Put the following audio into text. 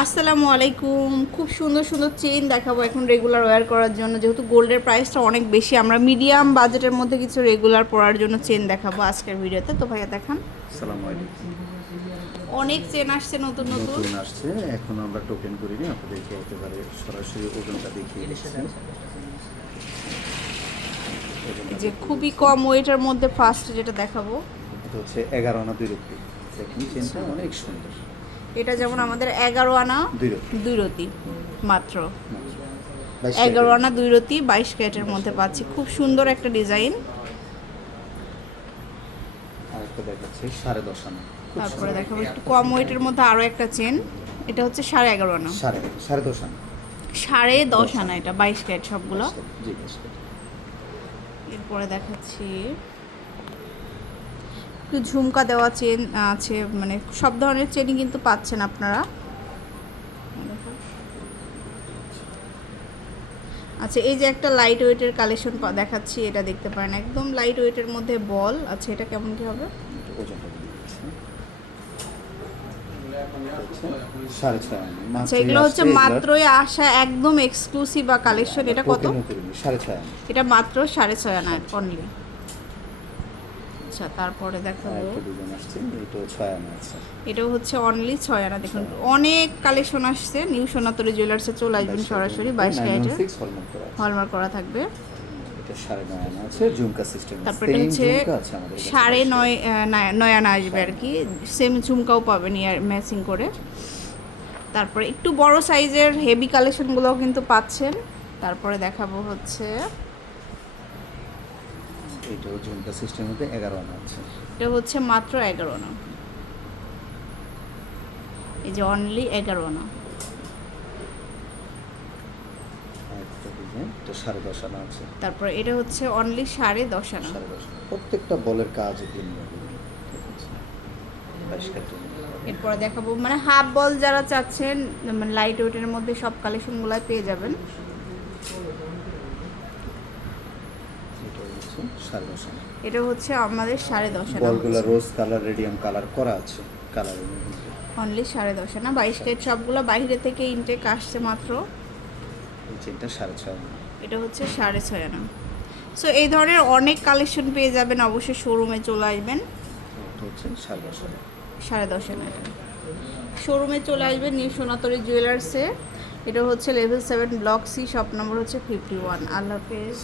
আসসালামু আলাইকুম। খুব সুন্দর সুন্দর চেইন দেখাবো এখন রেগুলার ওয়্যার করার জন্য। যেহেতু গোল্ডের প্রাইসটা অনেক বেশি আমরা মিডিয়াম বাজেটের মধ্যে কিছু রেগুলার পরার জন্য চেন দেখাবো আজকের ভিডিওতে। তো ভাইয়া দেখান। আসসালামু আলাইকুম। অনেক চেন আসছে নতুন নতুন। আসছে। এখন আমরা টোকেন করিনি আপনাদেরকে একেবারে সরাসরি ওজনটা দেখিয়ে দিচ্ছি। যে খুবই কম ওয়েটের মধ্যে ফার্স্ট যেটা দেখাবো। হচ্ছে এগারো আনা দুই রুপি। দেখুন চেনটা অনেক সুন্দর। এটা যেমন আমাদের এগারো আনা দুই রতি। মাত্র। এগারো আনা দুই রতি বাইশ ক্যারেটের মধ্যে পাচ্ছি। খুব সুন্দর একটা ডিজাইন। আরেকটা সাড়ে দশ আনা। তারপরে। দেখাবো একটু কম ওয়েটের মধ্যে আরও একটা চেন এটা হচ্ছে সাড়ে এগারো আনা। সাড়ে দশ আনা। সাড়ে দশ আনা। এটা বাইশ ক্যারেট সবগুলো। এরপরে দেখাচ্ছি একটু ঝুমকা দেওয়া চেন আছে মানে সব ধরনের চেনই কিন্তু পাচ্ছেন আপনারা। আচ্ছা এই যে একটা লাইট ওয়েটের কালেকশন দেখাচ্ছি এটা দেখতে পারেন। একদম লাইট ওয়েটের মধ্যে বল। আচ্ছা এটা কেমন কি হবে? আচ্ছা এগুলো হচ্ছে মাত্রই আসা একদম এক্সক্লুসিভ বা কালেকশন এটা কত? এটা মাত্র সাড়ে ছয় আনা অনলি আচ্ছা তারপরে দেখাবো। এটাও হচ্ছে অনলি ছয় আনা দেখুন অনেক কালেকশন আসছে। নিউ সোনাতরি জুয়েলার্সে চলে আসবেন সরাসরি বাইশ ক্যারেটের হলমার্ক করা থাকবে। এটা তারপর হচ্ছে সাড়ে নয়- নয় আনা আসবে আর কি। সেম ঝুমকাও পাবেন ইয়ার ম্যাচিং করে। তারপরে একটু বড় সাইজের হেভি কালেকশনগুলোও কিন্তু পাচ্ছেন। তারপরে দেখাবো হচ্ছে এটাও ঝুমকা সিস্টেম মধ্যে এগারো আনা আছে। এটা হচ্ছে মাত্র এগারো আনা এই যে অনলি এগারো আনা এটা সাড়ে দশ আনা আছে। তারপরে এটা হচ্ছে অনলি সাড়ে দশ আনা সাড়ে দশ প্রত্যেকটা বলের কাজ দিন এরপরে দেখাবো মানে হাফ বল যারা চাচ্ছেন মানে লাইট ওয়েটের মধ্যে সব কালেকশনগুলো পেয়ে যাবেন। এটা হচ্ছে সাড়ে দশ আনা এটা হচ্ছে আমাদের সাড়ে দশ আনা বলগুলো রোজ কালার রেডিয়াম কালার করা আছে কালারের মধ্যে। অনলি সাড়ে দশ আনা বাইশ কেট সবগুলো বাইরে থেকে ইনটেক আসছে মাত্র। চেনটা সাড়ে ছয় আনা এটা হচ্ছে সাড়ে ছয় আনা সো এই ধরনের অনেক কালেকশন পেয়ে যাবেন অবশ্যই শোরুমে চলে আসবেন। এটা সাড়ে দশ আনা সাড়ে দশ আনা শোরুমে চলে আসবেন নিউ সোনাতরি জুয়েলার্সে এটা হচ্ছে level seven block C shop number হচ্ছে ফিফটি ওয়ান আল্লাহ হাফেজ।